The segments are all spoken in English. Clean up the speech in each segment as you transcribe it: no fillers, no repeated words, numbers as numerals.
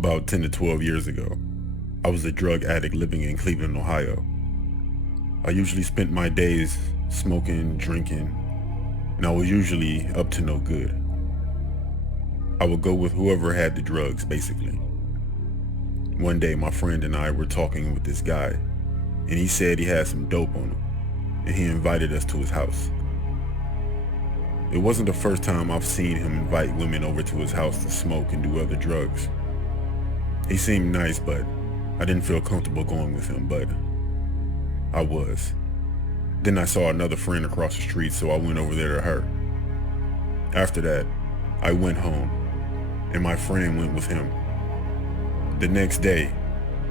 About 10 to 12 years ago, I was a drug addict living in Cleveland, Ohio. I usually spent my days smoking, drinking, and I was usually up to no good. I would go with whoever had the drugs, basically. One day, my friend and I were talking with this guy, and he said he had some dope on him, and he invited us to his house. It wasn't the first time I've seen him invite women over to his house to smoke and do other drugs. He seemed nice, but I didn't feel comfortable going with him, but I was. Then I saw another friend across the street, so I went over there to her. After that, I went home, and my friend went with him. The next day,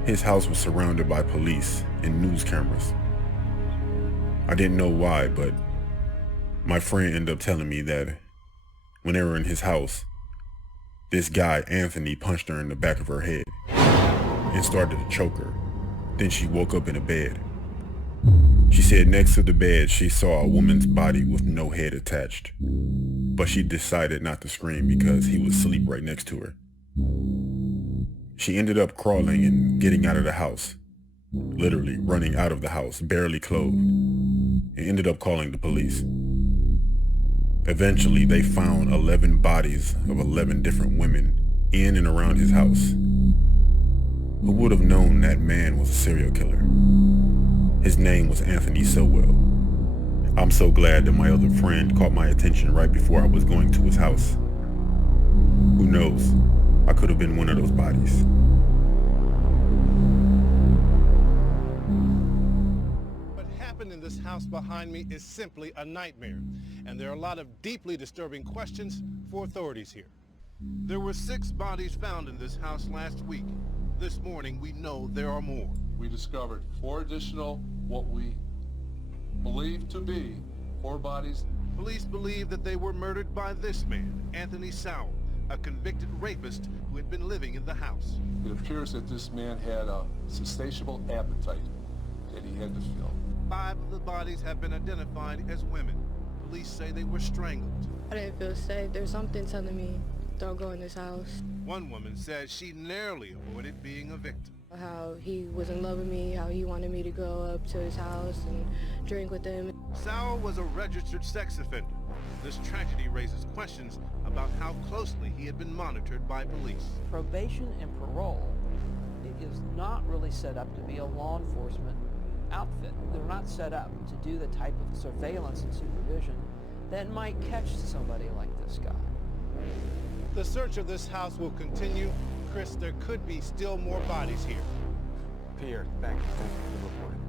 his house was surrounded by police and news cameras. I didn't know why, but my friend ended up telling me that when they were in his house, this guy, Anthony, punched her in the back of her head and started to choke her. Then she woke up in a bed. She said next to the bed she saw a woman's body with no head attached, but she decided not to scream because he was asleep right next to her. She ended up crawling and getting out of the house, literally running out of the house, barely clothed, and ended up calling the police. Eventually, they found 11 bodies of 11 different women in and around his house. Who would have known that man was a serial killer? His name was Anthony Sowell. I'm so glad that my other friend caught my attention right before I was going to his house. Who knows? I could have been one of those bodies. What happened in this house behind me is simply a nightmare, and there are a lot of deeply disturbing questions for authorities here. There were 6 bodies found in this house last week. This morning, we know there are more. We discovered 4 additional, what we believe to be 4 bodies. Police believe that they were murdered by this man, Anthony Sowell, a convicted rapist who had been living in the house. It appears that this man had a insatiable appetite that he had to fill. 5 of the bodies have been identified as women. Police say they were strangled. I didn't feel safe. There's something telling me don't go in this house. One woman says she narrowly avoided being a victim. How he was in love with me, how he wanted me to go up to his house and drink with him. Sowell was a registered sex offender. This tragedy raises questions about how closely he had been monitored by police. Probation and parole is not really set up to be a law enforcement outfit. They're not set up to do the type of surveillance and supervision that might catch somebody like this guy. The search of this house will continue. Chris, there could be still more bodies here. Pierre, thank you for the reporting.